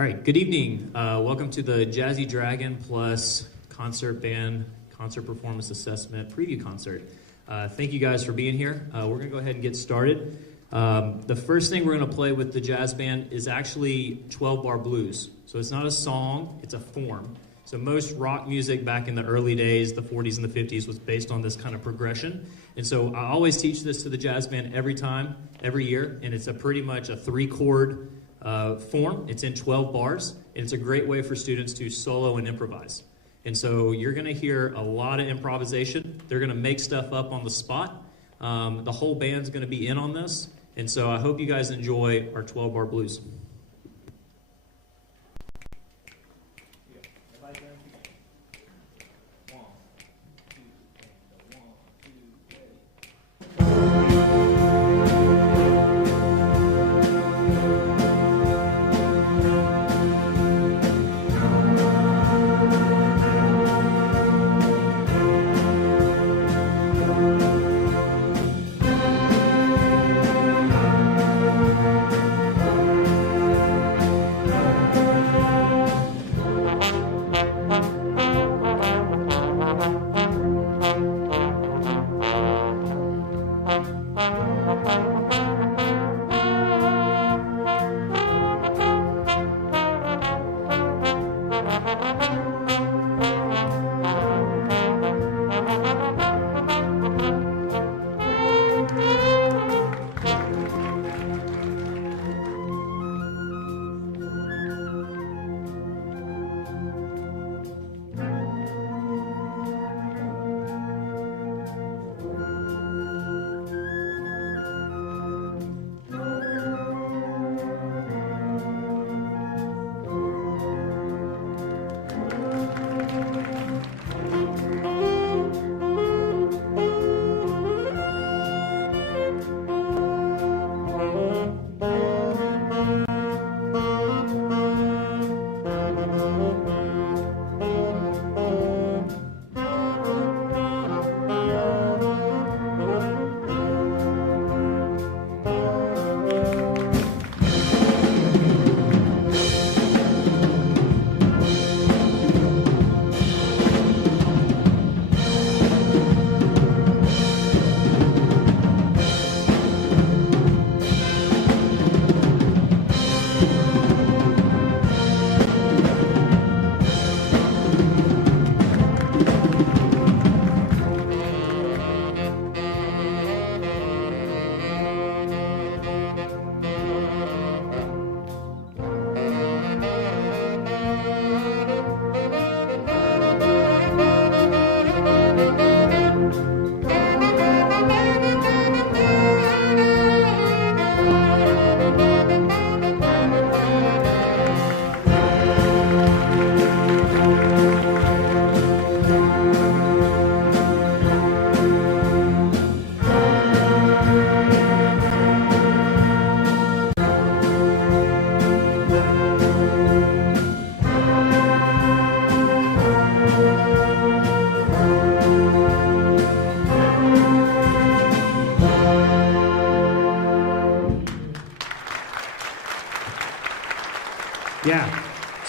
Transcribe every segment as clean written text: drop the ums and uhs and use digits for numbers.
All right, good evening. Welcome to the Jazzy Dragon Plus Concert Band Concert Performance Assessment Preview Concert. Thank you guys for being here. We're going to go ahead and get started. The first thing we're going to play with the jazz band is actually 12-bar blues. So it's not a song, it's a form. So most rock music back in the early days, the 40s and the 50s, was based on this kind of progression. And so I always teach this to the jazz band every year, and it's pretty much a 3-chord form. It's in 12 bars, and it's a great way for students to solo and improvise. And so you're going to hear a lot of improvisation. They're going to make stuff up on the spot. The whole band's going to be in on this, and so I hope you guys enjoy our 12-bar blues.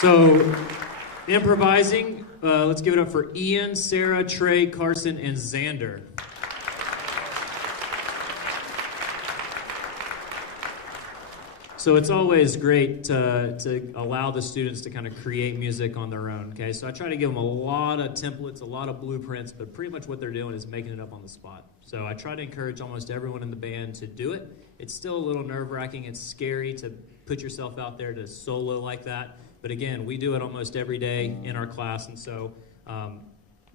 So, improvising, let's give it up for Ian, Sarah, Trey, Carson, and Xander. So it's always great to allow the students to kind of create music on their own, okay? So I try to give them a lot of templates, a lot of blueprints, but pretty much what they're doing is making it up on the spot. So I try to encourage almost everyone in the band to do it. It's still a little nerve-wracking. It's scary to put yourself out there to solo like that. But again, we do it almost every day in our class, and so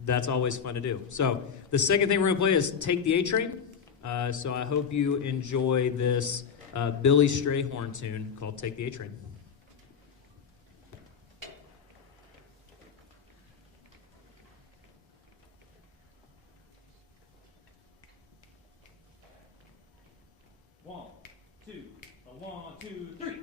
that's always fun to do. So the second thing we're going to play is Take the A-Train. So I hope you enjoy this Billy Strayhorn tune called Take the A-Train. One, two, three.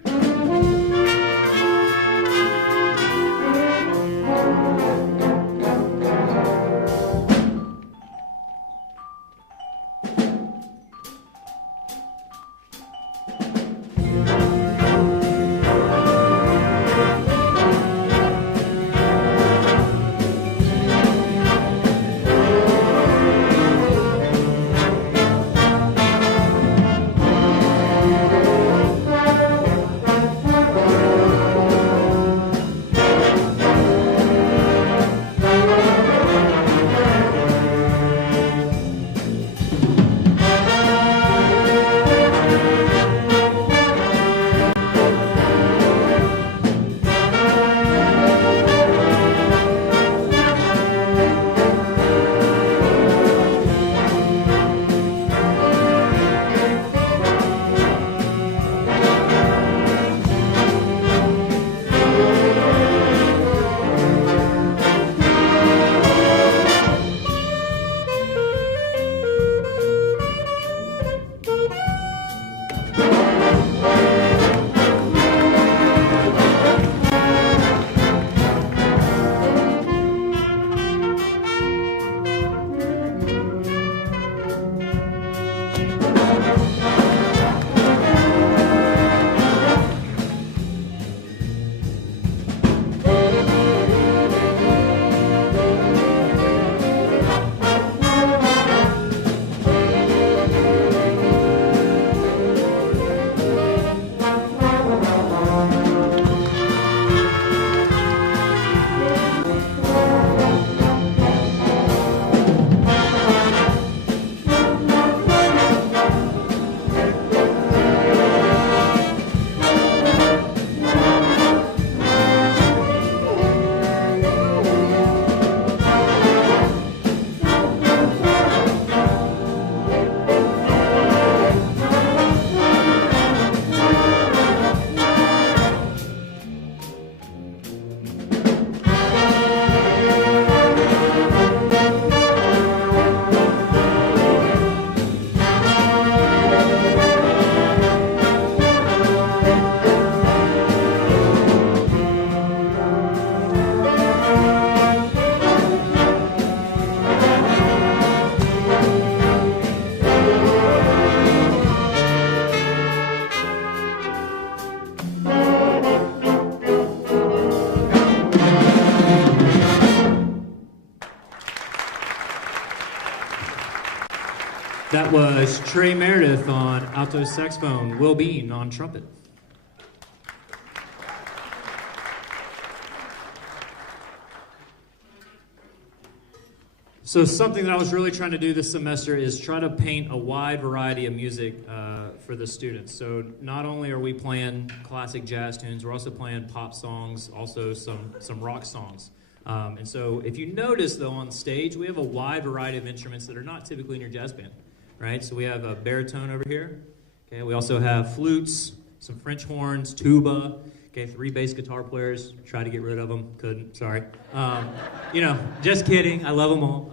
was Trey Meredith on alto saxophone, Will Bean on trumpet. So something that I was really trying to do this semester is try to paint a wide variety of music for the students. So not only are we playing classic jazz tunes, we're also playing pop songs, also some rock songs. And so if you notice, though, on stage, we have a wide variety of instruments that are not typically in your jazz band, right? So we have a baritone over here. Okay, we also have flutes, some French horns, tuba. Okay, 3 bass guitar players. Tried to get rid of them, couldn't. Sorry. Just kidding. I love them all.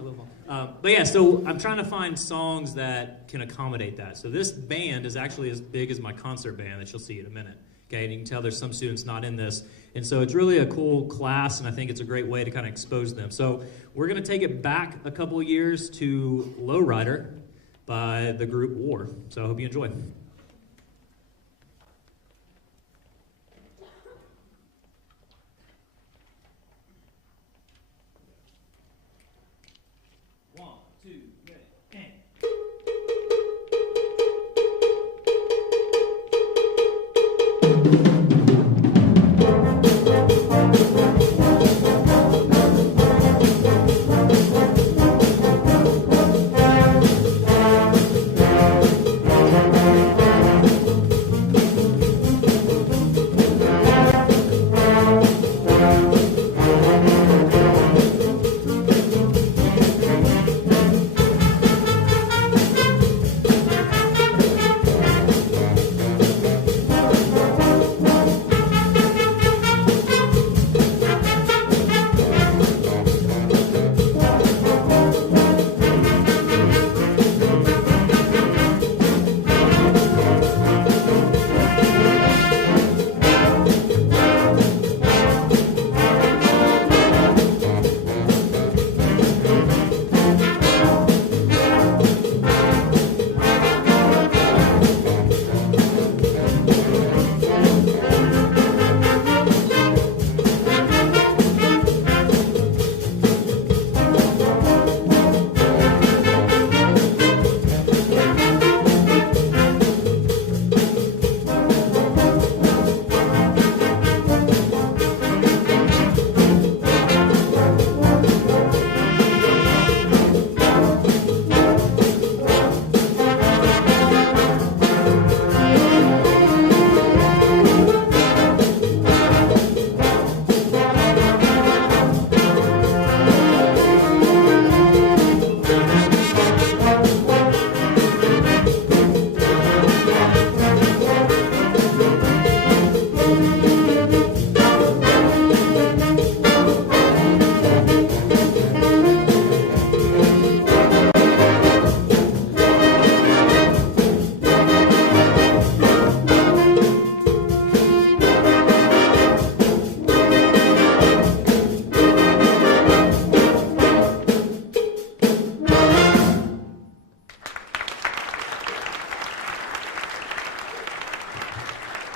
But yeah, so I'm trying to find songs that can accommodate that. So this band is actually as big as my concert band that you'll see in a minute. Okay, and you can tell there's some students not in this. And so it's really a cool class, and I think it's a great way to kind of expose them. So we're going to take it back a couple of years to Lowrider by the group War. So I hope you enjoy.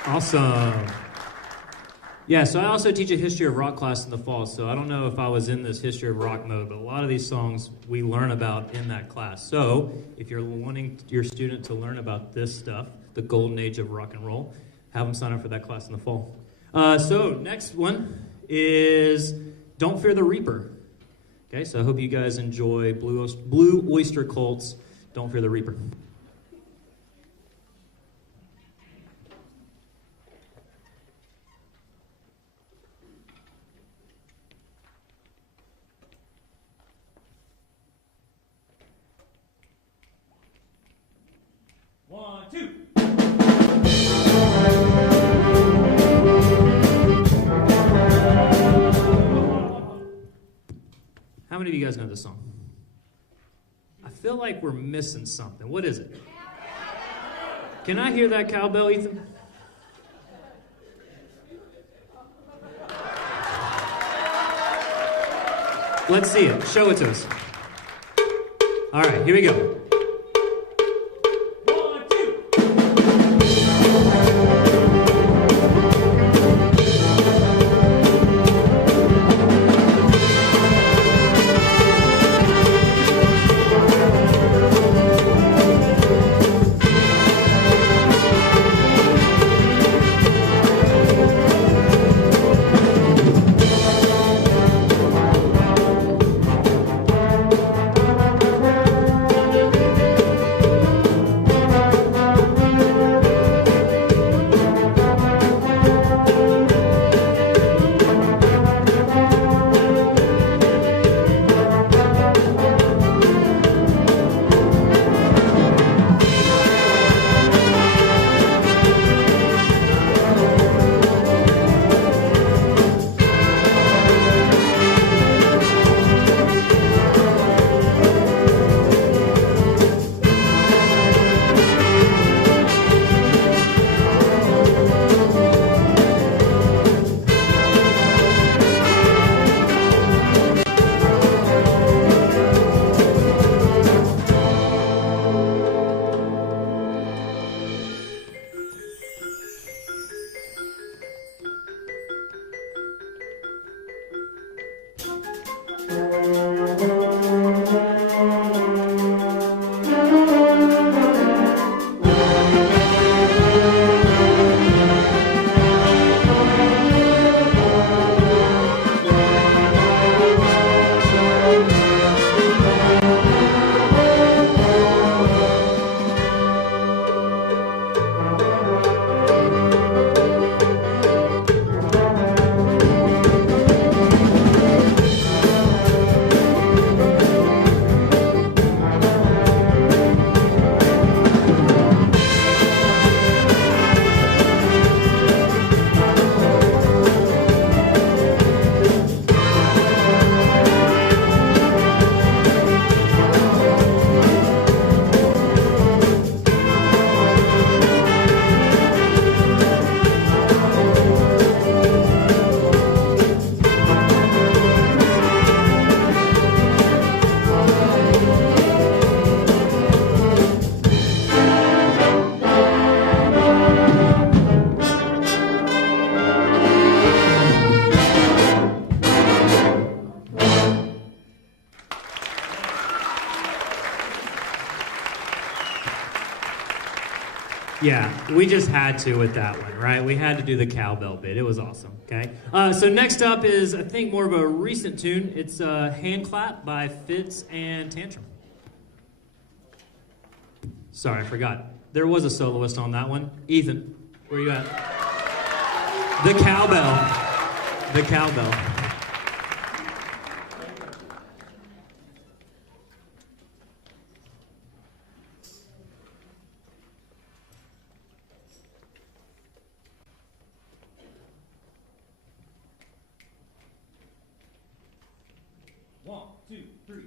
Awesome. Yeah, so I also teach a history of rock class in the fall, so I don't know if I was in this history of rock mode, but a lot of these songs we learn about in that class. So if you're wanting your student to learn about this stuff, the golden age of rock and roll, have them sign up for that class in the fall. So next one is Don't Fear the Reaper. Okay, so I hope you guys enjoy Blue Oyster Cult's Don't Fear the Reaper. One, two. How many of you guys know this song? I feel like we're missing something. What is it? Can I hear that cowbell, Ethan? Let's see it. Show it to us. All right, here we go. Yeah, we just had to with that one, right? We had to do the cowbell bit. It was awesome, okay? So next up is, I think, more of a recent tune. It's Hand Clap by Fitz and Tantrum. Sorry, I forgot. There was a soloist on that one. Ethan, where you at? The cowbell. The cowbell. One, two, three,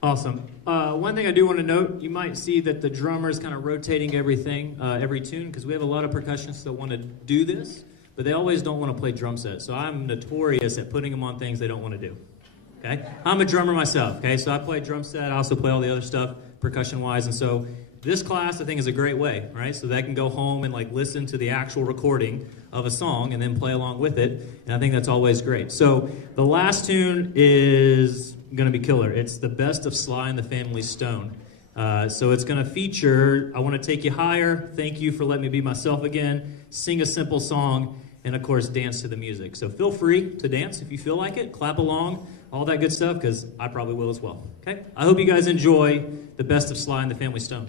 Awesome. One thing I do want to note, you might see that the drummer is kind of rotating everything, every tune, because we have a lot of percussionists that want to do this, but they always don't want to play drum sets. So I'm notorious at putting them on things they don't want to do. Okay? I'm a drummer myself, okay? So I play drum set, I also play all the other stuff percussion-wise, and so this class I think is a great way, right? So they can go home and like listen to the actual recording of a song and then play along with it, and I think that's always great. So the last tune is going to be killer. It's the best of Sly and the Family Stone. So it's going to feature I Want to Take You Higher, Thank You for Letting Me Be Myself Again, Sing a Simple Song, and of course dance to the music. So feel free to dance if you feel like it, clap along, all that good stuff, because I probably will as well. Okay? I hope you guys enjoy the best of Sly and the Family Stone.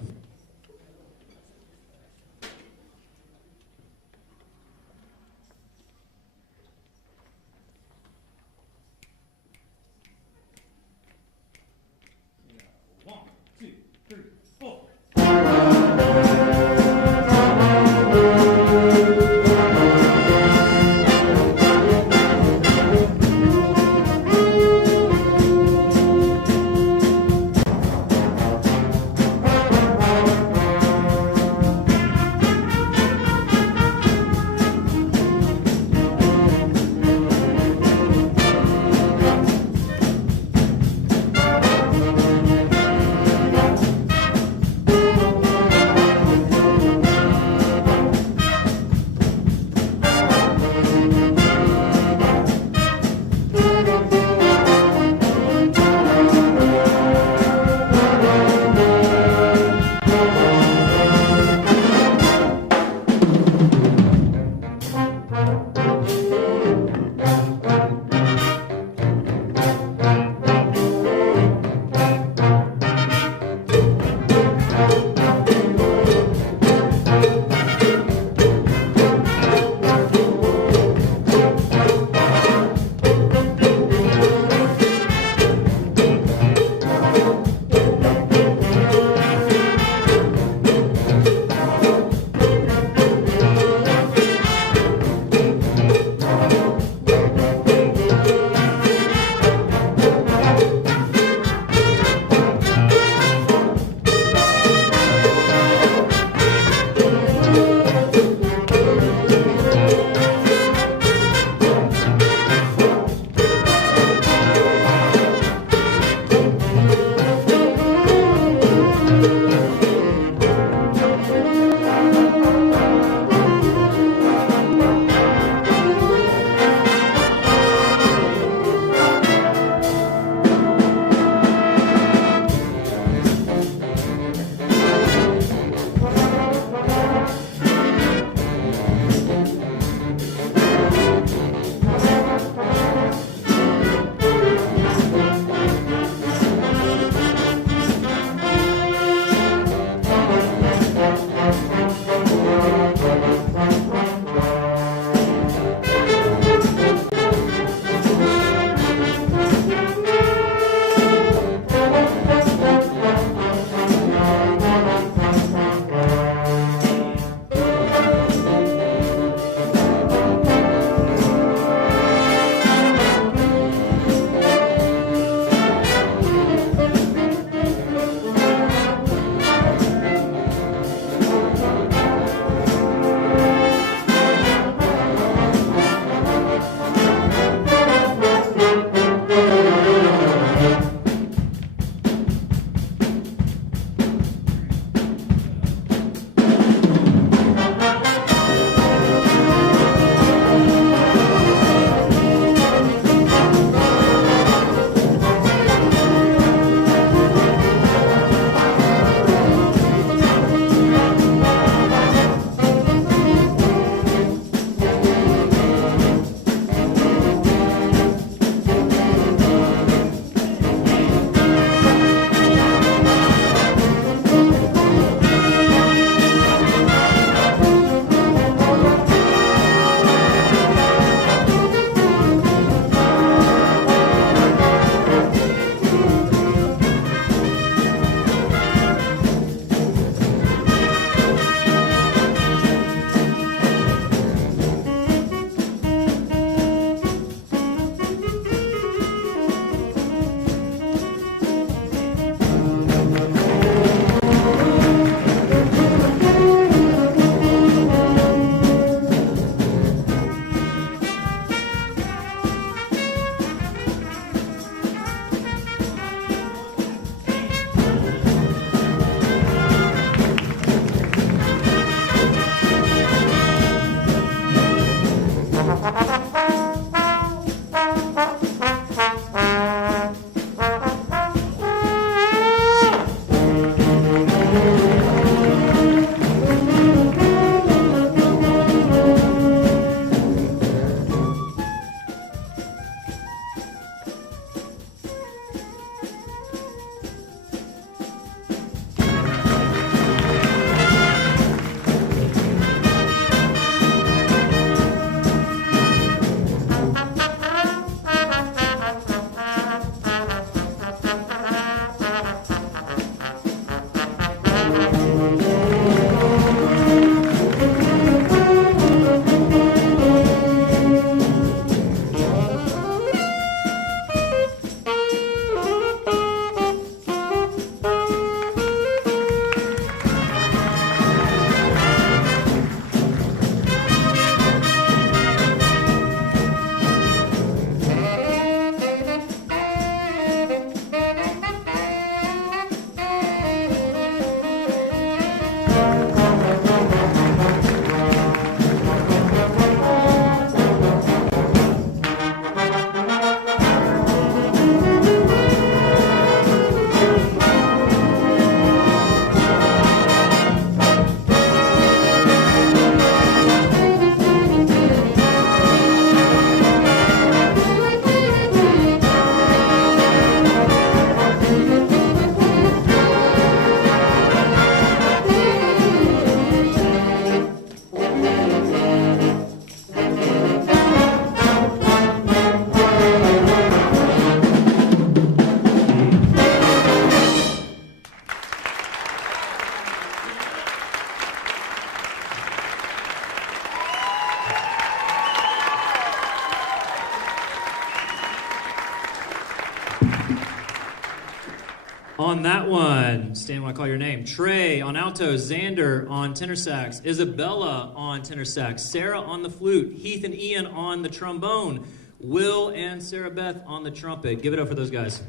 On that one, Stan, when I call your name, Trey on alto, Xander on tenor sax, Isabella on tenor sax, Sarah on the flute, Heath and Ian on the trombone, Will and Sarah Beth on the trumpet. Give it up for those guys.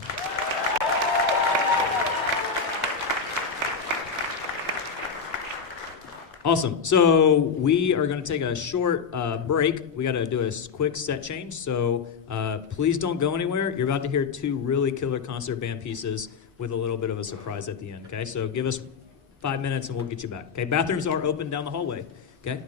Awesome. So we are going to take a short break. We got to do a quick set change. So please don't go anywhere. You're about to hear two really killer concert band pieces with a little bit of a surprise at the end. Okay. So give us 5 minutes and we'll get you back. Okay. Bathrooms are open down the hallway. Okay.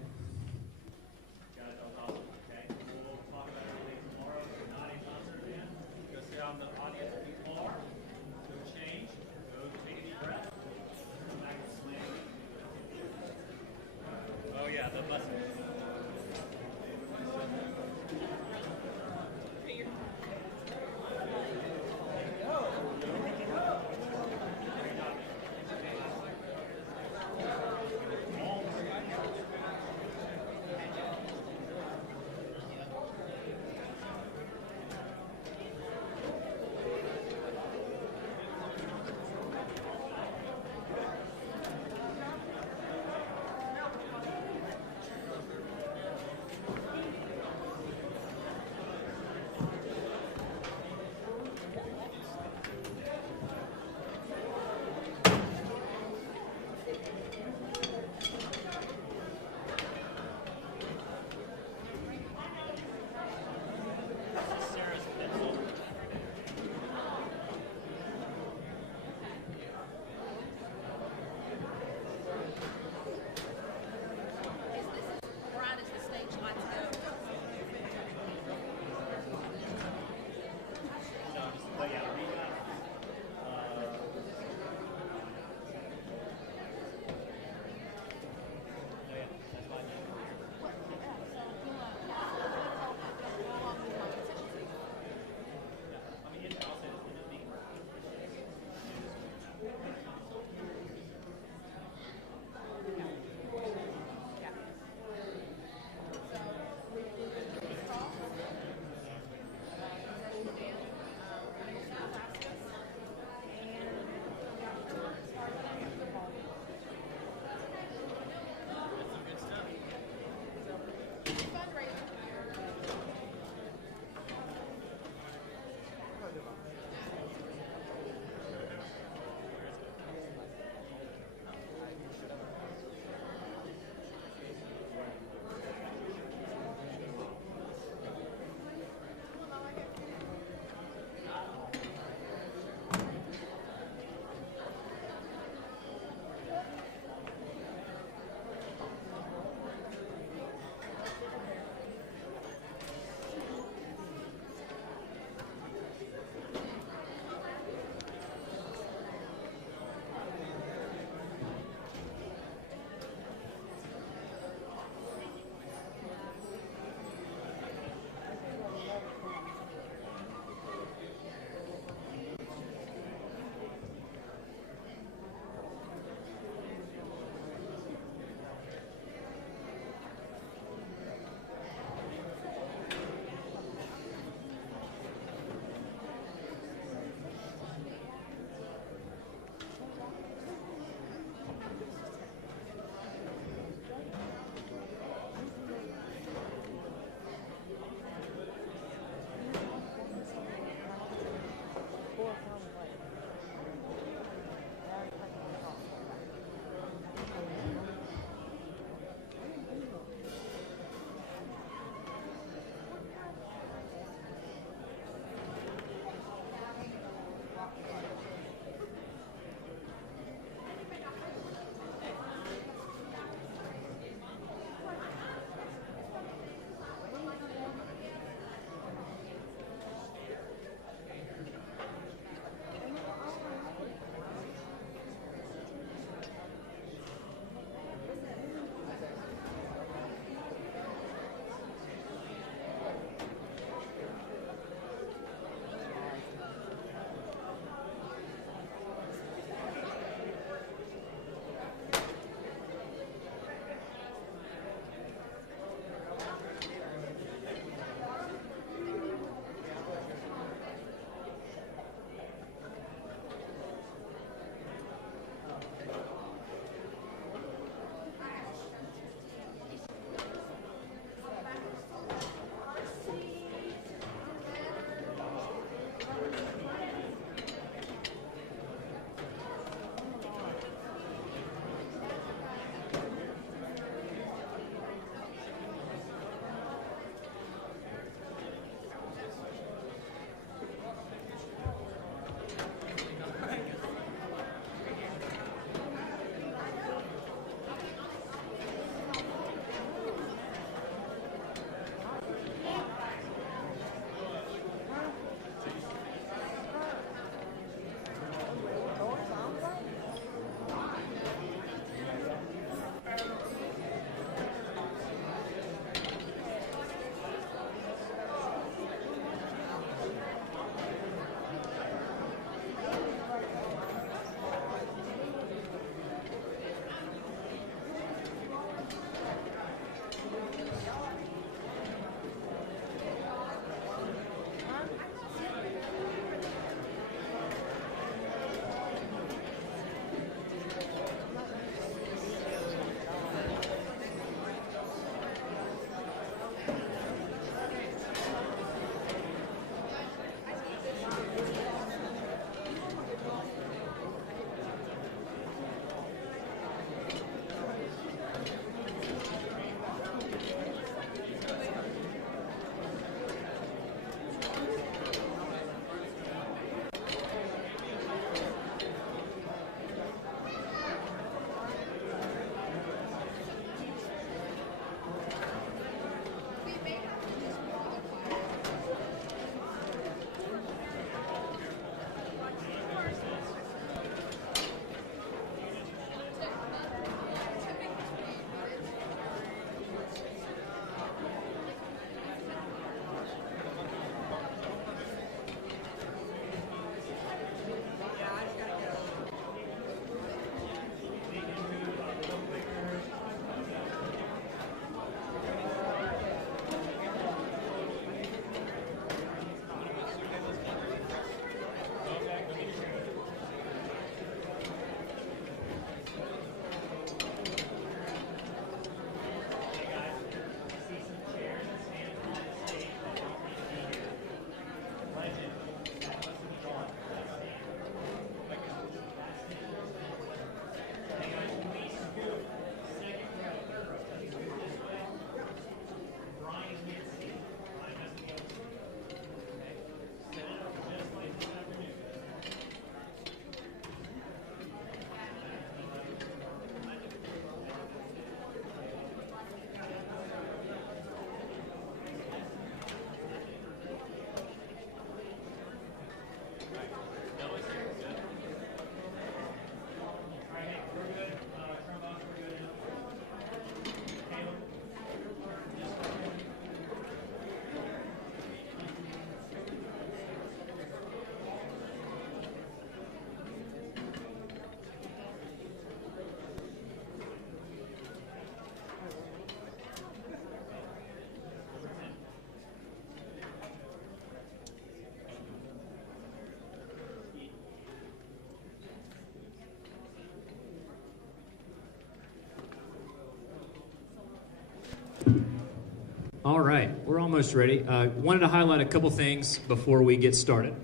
All right, we're almost ready. Wanted to highlight a couple things before we get started.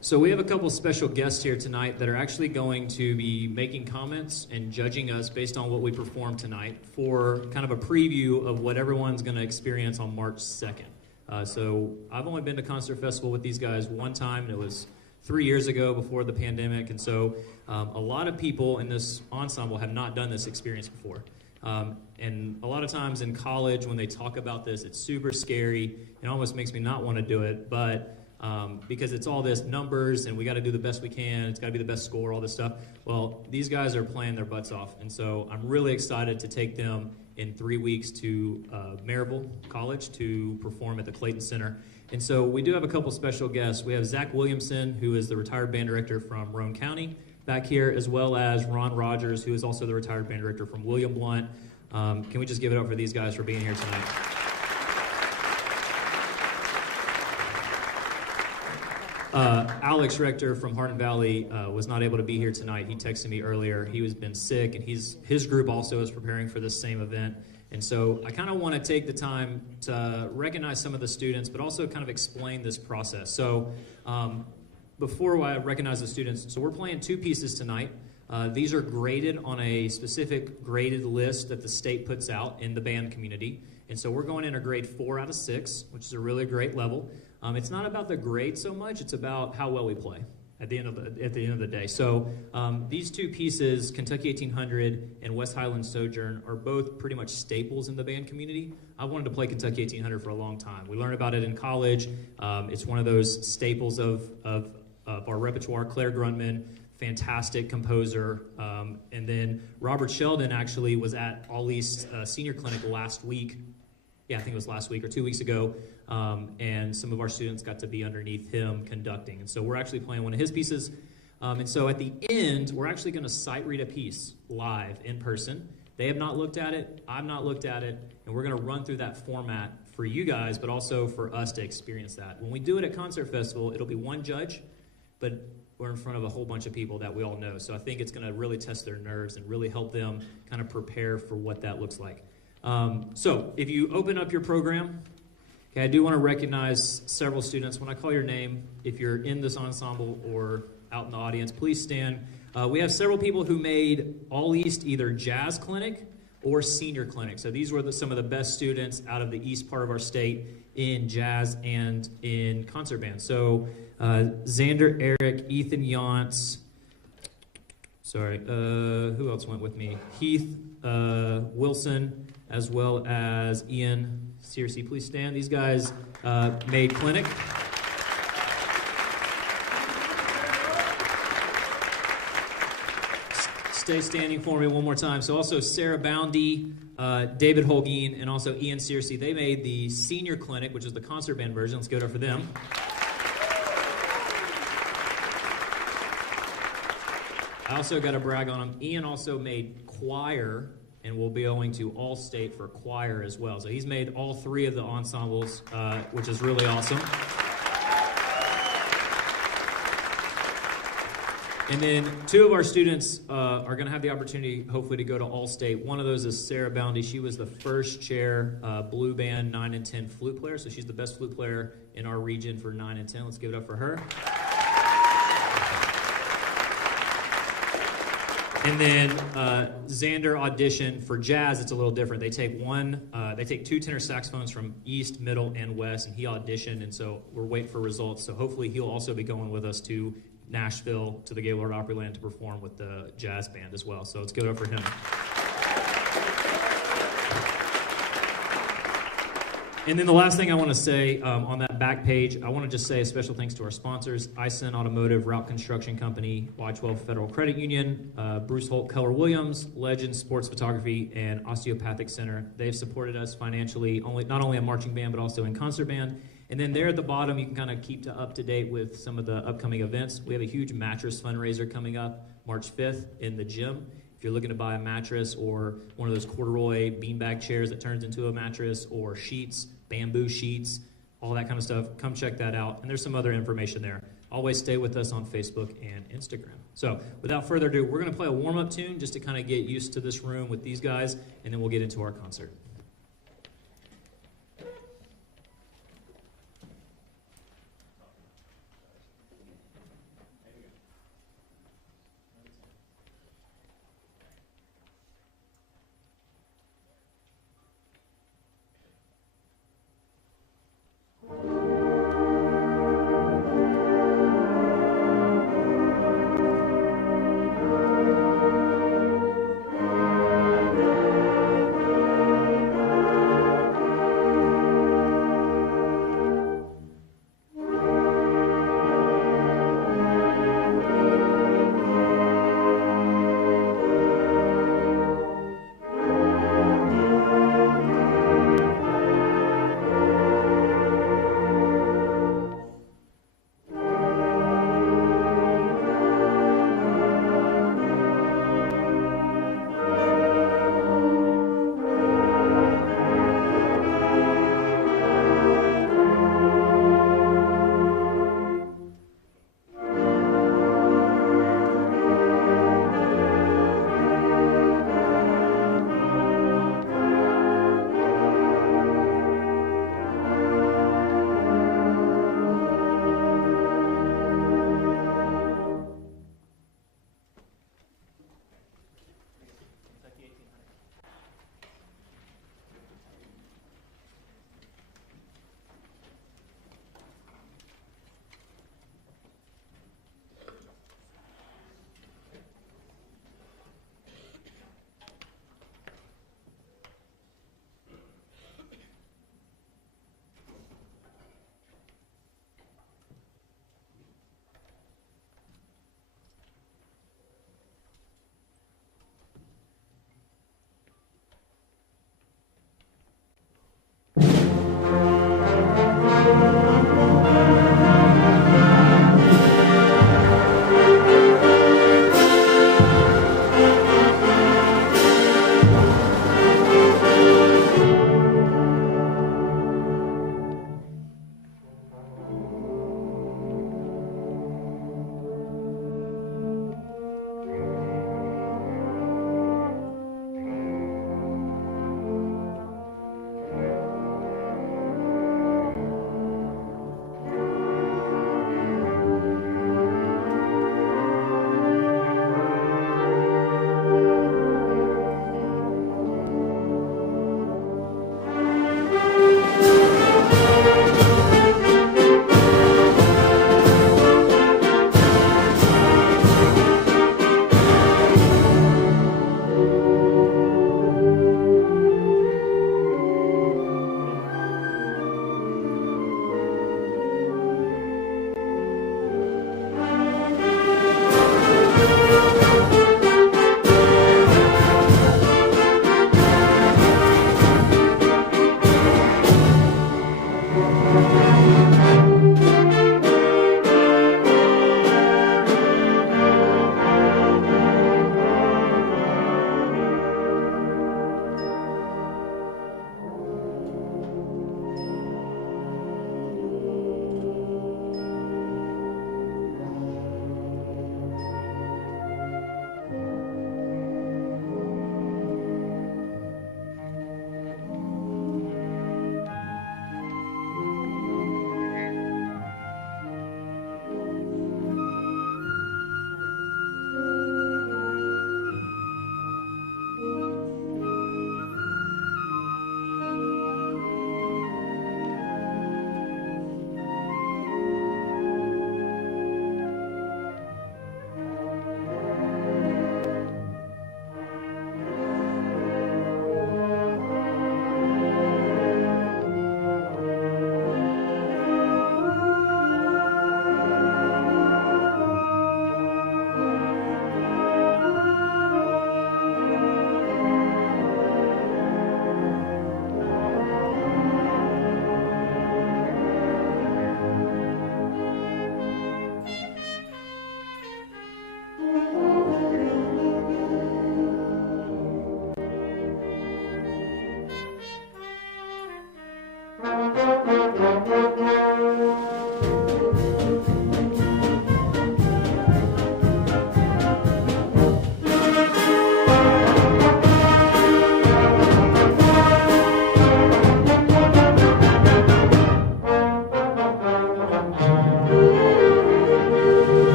So we have a couple special guests here tonight that are actually going to be making comments and judging us based on what we perform tonight for kind of a preview of what everyone's going to experience on March 2nd. So I've only been to Concert Festival with these guys one time, and it was 3 years ago before the pandemic, and so a lot of people in this ensemble have not done this experience before. And a lot of times in college when they talk about this, it's super scary. It almost makes me not want to do it, but because it's all this numbers and we got to do the best we can, it's got to be the best score, all this stuff. Well, these guys are playing their butts off, and so I'm really excited to take them in 3 weeks to Maryville College to perform at the Clayton Center. And so we do have a couple special guests. We have Zach Williamson, who is the retired band director from Roane County back here, as well as Ron Rogers, who is also the retired band director from William Blount. Can we just give it up for these guys for being here tonight? Alex Rector from Hardin Valley was not able to be here tonight. He texted me earlier. He was been sick, and his group also is preparing for this same event. And so I kind of want to take the time to recognize some of the students, but also kind of explain this process. So before I recognize the students, so we're playing two pieces tonight. These are graded on a specific graded list that the state puts out in the band community. And so we're going in a grade 4 out of 6, which is a really great level. It's not about the grade so much, it's about how well we play at the end of the day. So these two pieces, Kentucky 1800 and West Highland Sojourn, are both pretty much staples in the band community. I wanted to play Kentucky 1800 for a long time. We learned about it in college. It's one of those staples of our repertoire. Claire Grundman, fantastic composer. And then Robert Sheldon actually was at All East Senior Clinic last week. Yeah, I think it was last week or 2 weeks ago. And some of our students got to be underneath him conducting. And so we're actually playing one of his pieces. And so at the end, we're actually going to sight read a piece live in person. They have not looked at it. I've not looked at it. And we're going to run through that format for you guys, but also for us to experience that. When we do it at Concert Festival, it'll be one judge, but we're in front of a whole bunch of people that we all know. So I think it's going to really test their nerves and really help them kind of prepare for what that looks like. So if you open up your program, okay, I do want to recognize several students. When I call your name, if you're in this ensemble or out in the audience, please stand. We have several people who made All East either jazz clinic or senior clinic. So these were some of the best students out of the east part of our state in jazz and in concert band. So Xander, Eric, Ethan Yantz, who else went with me? Heath Wilson, as well as Ian Searcy. Please stand. These guys made clinic. Stay standing for me one more time. So also Sarah Boundy, David Holguin, and also Ian Searcy. They made the senior clinic, which is the concert band version. Let's give it up for them. I also got to brag on him. Ian also made choir, and will be going to All-State for choir as well. So he's made all three of the ensembles, which is really awesome. And then two of our students are going to have the opportunity, hopefully, to go to All-State. One of those is Sarah Boundy. She was the first chair blue band 9 and 10 flute player, so she's the best flute player in our region for 9 and 10. Let's give it up for her. And then Xander auditioned for jazz. It's a little different. They take two tenor saxophones from East, Middle, and West, and he auditioned, and so we're waiting for results. So hopefully he'll also be going with us to Nashville, to the Gaylord Opryland, to perform with the jazz band as well. So let's give it up for him. And then the last thing I want to say on that back page, I want to just say a special thanks to our sponsors, Ison Automotive, Route Construction Company, Y12 Federal Credit Union, Bruce Holt Keller Williams, Legends Sports Photography, and Osteopathic Center. They've supported us financially, not only in marching band, but also in concert band. And then there at the bottom, you can kind of keep up to date with some of the upcoming events. We have a huge mattress fundraiser coming up March 5th in the gym. If you're looking to buy a mattress or one of those corduroy beanbag chairs that turns into a mattress, or sheets, bamboo sheets, all that kind of stuff, come check that out. And there's some other information there. Always stay with us on Facebook and Instagram. So without further ado, we're going to play a warm-up tune just to kind of get used to this room with these guys, and then we'll get into our concert.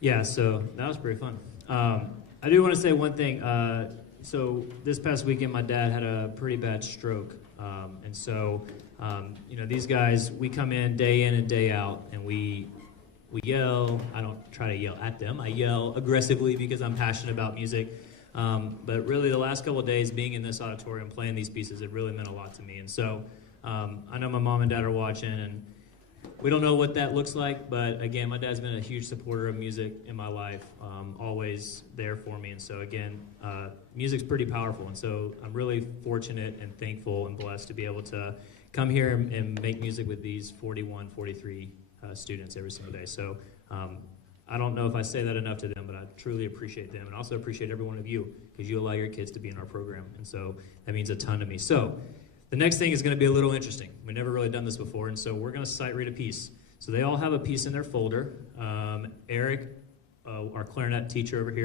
Yeah, so that was pretty fun. I do want to say one thing. So this past weekend, my dad had a pretty bad stroke. And so, these guys, we come in and day out, and we yell. I don't try to yell at them. I yell aggressively because I'm passionate about music. But really, the last couple of days being in this auditorium, playing these pieces, it really meant a lot to me. And so I know my mom and dad are watching, and we don't know what that looks like, but again, my dad's been a huge supporter of music in my life, always there for me. And so again, music's pretty powerful. And so I'm really fortunate and thankful and blessed to be able to come here and make music with these 41, 43 students every single day. So I don't know if I say that enough to them, but I truly appreciate them and also appreciate every one of you because you allow your kids to be in our program. And so that means a ton to me. So the next thing is going to be a little interesting. We've never really done this before, and so we're going to sight read a piece. So they all have a piece in their folder. Eric, our clarinet teacher over here,